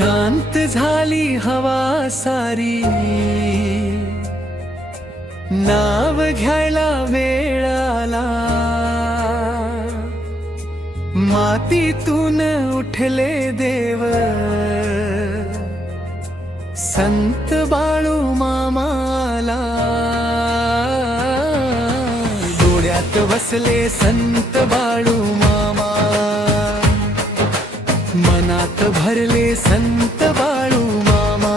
शांत झाली हवा सारी, नाव घ्यायला वेळ आला. मातीतून उठले देव, संत बाळू मामाला. डोळ्यात बसले संत बाळू मामा, मनात भरले संत बाळू मामा.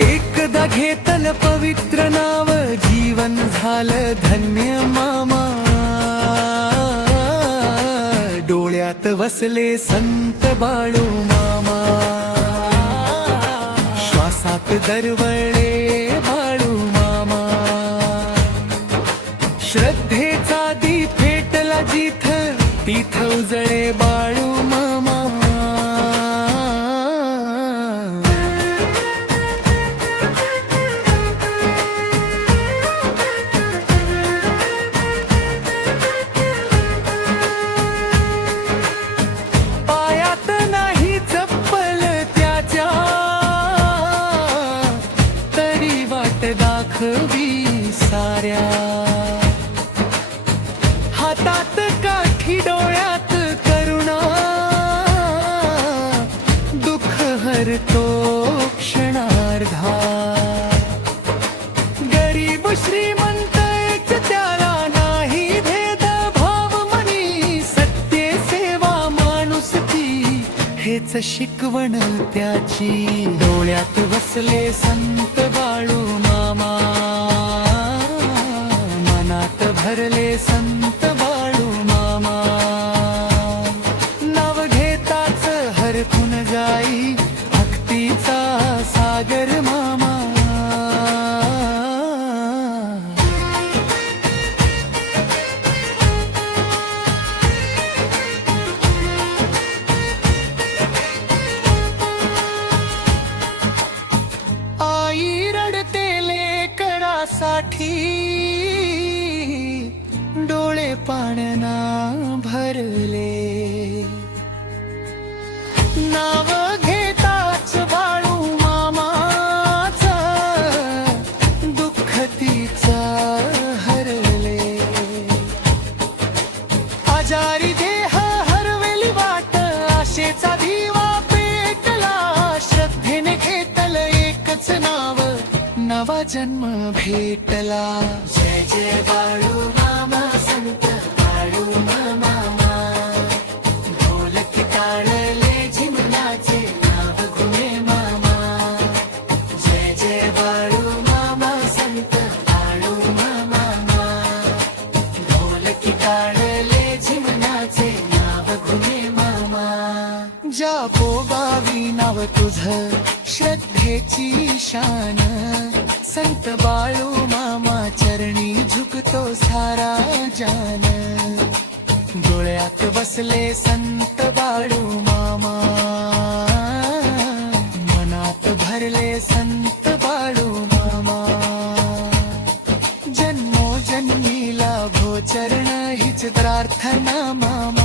एकदा घेतल पवित्र नाव, जीवन झालं धन्य मामा. डोळ्यात बसले संत बाळू मामा, श्वासात दरवळले बाळू मामा. श्रद्धेचा दीप पेटला जिथ, तिथ उजळे बाळू मामा. पायात नाही चप्पल त्याच्या, तरी वाट दाखवी साऱ्या. हातात काठी डोळ्यात करुणा, दुःख हरतो क्षणार्धा. गरीब श्रीमंत एक त्याला नाही भेद भाव मनी. सत्य सेवा माणुसकी हेच शिकवण त्याची. डोळ्यात बसले संत बाळू मामा, मनात भरले संत बाळू मामा. नाव घेताच हरखून जाई भक्तीचा सागर मामा. आई रडते लेकरासाठी, डोळे पाण्याना भरले. नाव घेताच बाळू मामाचा, दुःख तिचा हरले. आजारी देह हरवेली वाट, आशेचा दिवा पेटला. श्रद्धेने घेतल एकच नाव, नवा जन्म भेटला. जय जय बाळू मामा, संत बाळू मामा. ढोलक ताळले झिमलाचे नाव घुमे मामा. जय जय बाळू मामा, संत बाळू मामा. ढोलक ताळले झिमलाचे नाव घुमे मामा. ज्या पोगावी नाव तुझं, श्रद्धेची शान. संत बाळू मामा चरणी झुकतो सारा जान. डोळ्यात बसले संत बाळू मामा, मनात भरले संत बाळू मामा. जन्मोजन्मी लाभो चरण हीच प्रार्थना मामा.